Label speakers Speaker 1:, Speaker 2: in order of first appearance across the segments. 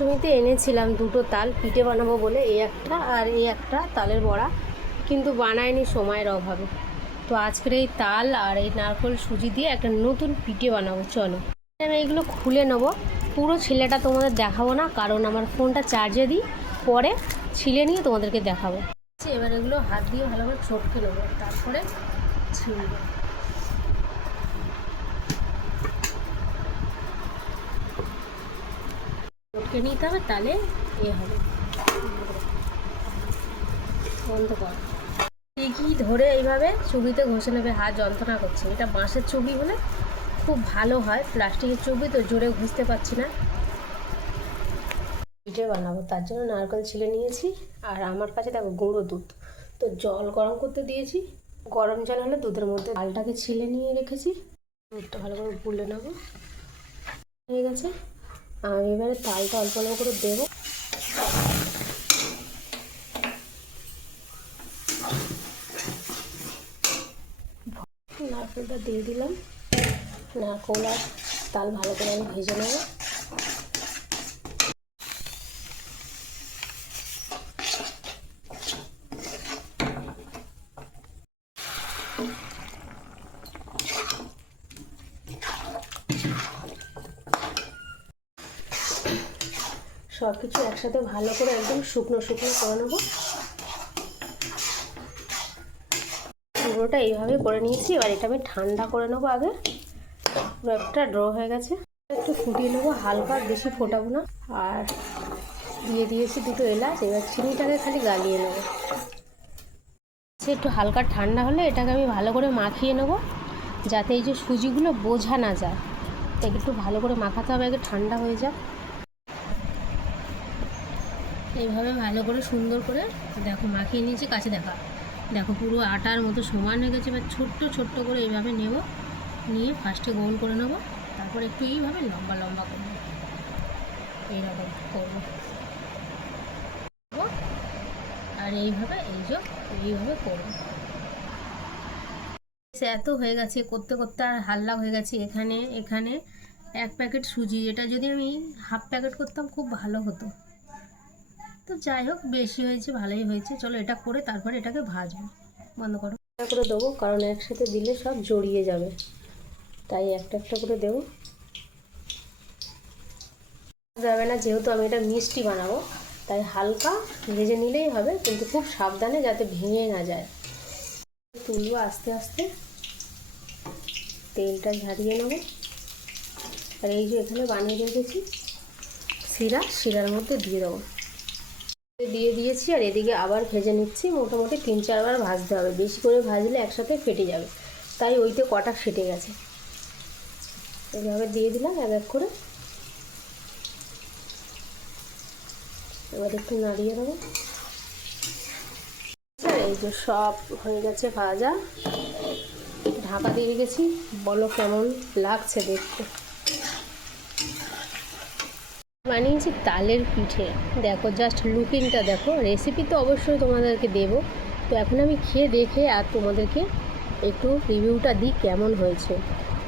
Speaker 1: অষ্টমীতে এনেছিলাম দুটো তাল, পিঠে বানাবো বলে এই একটা আর এই একটা তালের বড়া, কিন্তু বানায়নি সময়ের অভাবে। তো আজকের এই তাল আর এই নারকল সুজি দিয়ে একটা নতুন পিঠে বানাবো, চলো। আমি এগুলো খুলে নেব। পুরো ছিলেটা তোমাদের দেখাবো না, কারণ আমার ফোনটা চার্জে দিই, পরে ছিলে নিয়ে তোমাদেরকে দেখাবো। এবার এগুলো হাত দিয়ে ভালো করে চটকে নেব, তারপরে ছিলবো। চটকে নিতে হবে, তাহলে এ হবে। বন্ধ কর। ঠিকই ধরে এইভাবে চুবিতে ঘষে নেবে, হাত যন্ত্রণা করছে। এটা বাঁশের চুবি হলে খুব ভালো হয়, প্লাস্টিকের চুবি তো জোরে ঘুষতে পারছি না। পিঠে বানাবো, তার জন্য নারকেল ছিলে নিয়েছি, আর আমার কাছে দেখো গুঁড়ো দুধ। তো জল গরম করতে দিয়েছি, গরম জল হলে দুধের মধ্যে ডালটাকে ছিলে নিয়ে রেখেছি। দুধটা ভালো করে গুলে নেব। হয়ে গেছে। আমি এবারে তালটা অল্প অল্প করে দেবো। নারকেলটা দিয়ে দিলাম। নারকেল আর তাল ভালো করে আমি ভেজে নেব। সব কিছু একসাথে ভালো করে একদম শুকনো শুকনো করে নেব। পুরোটা এইভাবে করে নিয়েছি, এবার এটা আমি ঠান্ডা করে নেব আগে। একটা ড্র হয়ে গেছে। একটু ফুটিয়ে নেব, হালকা বেশি ফোটাবো না। আর দিয়ে দিয়েছি দুটো এলাচ, এবার চিনিটাকে খালি গালিয়ে নেব। সে একটু হালকা ঠান্ডা হলে এটাকে আমি ভালো করে মাখিয়ে নেব, যাতে এই যে সুজিগুলো বোঝা না যায়। তাকে একটু ভালো করে মাখাতে হবে, আগে ঠান্ডা হয়ে যাক। এইভাবে ভালো করে সুন্দর করে দেখো মাখিয়ে নিয়েছি, কাছে দেখা। দেখো পুরো আটার মতো সমান হয়ে গেছে, এবার ছোট্ট ছোট্ট করে এইভাবে নেব, নিয়ে ফার্স্টে গোল করে নেব, তারপর একটু এইভাবে লম্বা লম্বা করব এইরকম করব। আর এইভাবে, এই যে এইভাবে করব। এত হয়ে গেছে, করতে করতে আর হাল্লা হয়ে গেছে। এখানে এখানে এক প্যাকেট সুজি, এটা যদি আমি হাফ প্যাকেট করতাম, খুব ভালো হতো। তো যাই হোক, বেশি হয়েছে, ভালোই হয়েছে। চলো এটা করে তারপরে এটাকে ভাজবো। বন্ধ করো। একটা করে দেবো, কারণ একসাথে দিলে সব জড়িয়ে যাবে। তাই একটা একটা করে দেবো। যাবে না, যেহেতু আমি এটা মিষ্টি বানাবো, তাই হালকা ভেজে নিলেই হবে, কিন্তু খুব সাবধানে যাতে ভেঙে না যায়। তুলবো আস্তে আস্তে। তেলটা ঝারিয়ে নেব। আর এই যে এখানে বানিয়ে রেখেছি, শিরা, শিরার মধ্যে দিয়ে দেবো। দিয়ে দিয়েছি আর এদিকে আবার ভেজে নিচ্ছি। মোটামুটি তিন চারবার ভাজতে হবে। বেশি করে ভাজলে একসাথে ফেটে যাবে। তাই ওইতে কটা ফেটে গেছে। এইভাবে দিয়ে দিলাম এক এক করে। এবার একটু নাড়িয়ে দেবো। এই যে সব হয়ে গেছে ভাজা। ঢাকা দিয়ে রেখেছি। বলো কেমন লাগছে দেখতে। বানিয়েছি তালের পিঠে, দেখো জাস্ট লুকিংটা দেখো রেসিপি তো অবশ্যই তোমাদেরকে দেব। তো এখন আমি খেয়ে দেখে আর তোমাদেরকে একটু রিভিউটা দিই কেমন হয়েছে।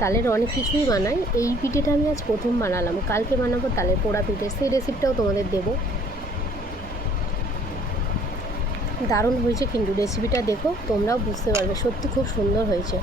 Speaker 1: তালের অনেক কিছুই বানাই, এই পিঠেটা আমি আজ প্রথম বানালাম, কালকে বানাবো তালের পোড়া পিঠে, সেই রেসিপিটাও তোমাদের দেব। দারুণ হয়েছে কিন্তু রেসিপিটা দেখো, তোমরাও বুঝতে পারবে, সত্যি খুব সুন্দর হয়েছে।